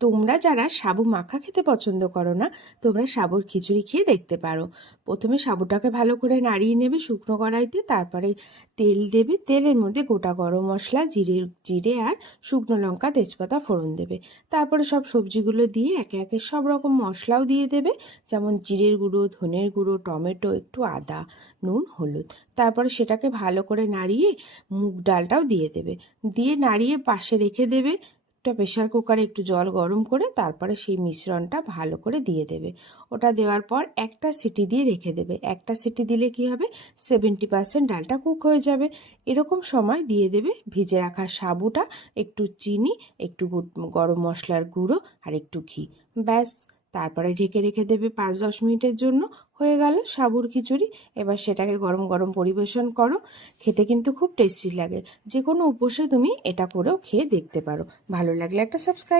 তোমরা যারা সাবু মাখা খেতে পছন্দ করো না, তোমরা সাবুর খিচুড়ি খেয়ে দেখতে পারো। প্রথমে সাবুটাকে ভালো করে নাড়িয়ে নেবে শুকনো কড়াইতে, তারপরে তেল দেবে। তেলের মধ্যে গোটা গরম মশলা, জিরে আর শুকনো লঙ্কা, তেজপাতা ফোড়ন দেবে। তারপরে সব সবজিগুলো দিয়ে একে একে সব রকম মশলাও দিয়ে দেবে, যেমন জিরের গুঁড়ো, ধনের গুঁড়ো, টমেটো, একটু আদা, নুন, হলুদ। তারপরে সেটাকে ভালো করে নাড়িয়ে মুগ ডালটাও দিয়ে দেবে, দিয়ে নাড়িয়ে পাশে রেখে দেবে। একটা প্রেশার কুকারে একটু জল গরম করে তারপরে সেই মিশ্রণটা ভালো করে দিয়ে দেবে। ওটা দেওয়ার পর একটা সিটি দিয়ে রেখে দেবে। একটা সিটি দিলে কি হবে, 70% ডালটা কুক হয়ে যাবে। এরকম সময় দিয়ে দেবে ভিজে রাখা সাবুটা, একটু চিনি, একটু গরম মশলার গুঁড়ো আর একটু ঘি। ব্যাস, তারপরে ঢেকে রেখে দেবে 5-10 মিনিটের জন্য। হয়ে গেল সাবুর খিচুড়ি। এবার সেটাকে গরম গরম পরিবেশন করো। খেতে কিন্তু খুব টেস্টি লাগে। যে কোনো উপসে তুমি এটা করেও খেয়ে দেখতে পারো। ভালো লাগলে একটা সাবস্ক্রাইব